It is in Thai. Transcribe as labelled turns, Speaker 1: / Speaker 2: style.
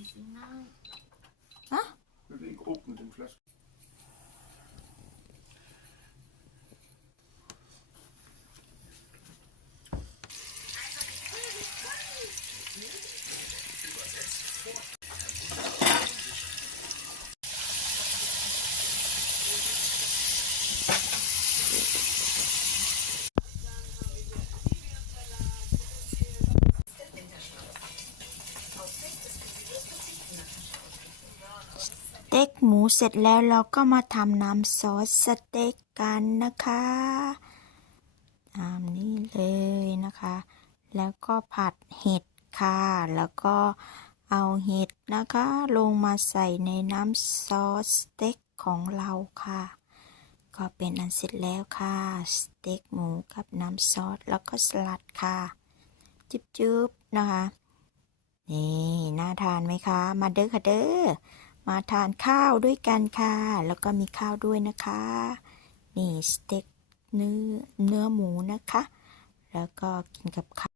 Speaker 1: easy
Speaker 2: night. เต็กหมูเสร็จแล้วเราก็มาทำน้ำซอสสเต็กกันนะคะตามนี้เลยนะคะ แล้วก็ผัดเห็ดค่ะ แล้วก็เอาเห็ดนะคะ ลงมาใส่ในน้ำซอสสเต็กของเราค่ะ ก็เป็นอันเสร็จแล้วค่ะ สเต็กหมูกับน้ำซอสแล้วก็สลัดค่ะ จุ๊บๆนะคะ นี่ น่าทานไหมคะ มาเด้อค่ะเด้อ มาทานข้าวด้วยกันค่ะ แล้วก็มีข้าวด้วยนะคะ นี่สเต็กเนื้อเนื้อหมูนะคะ แล้วก็กินกับข้าว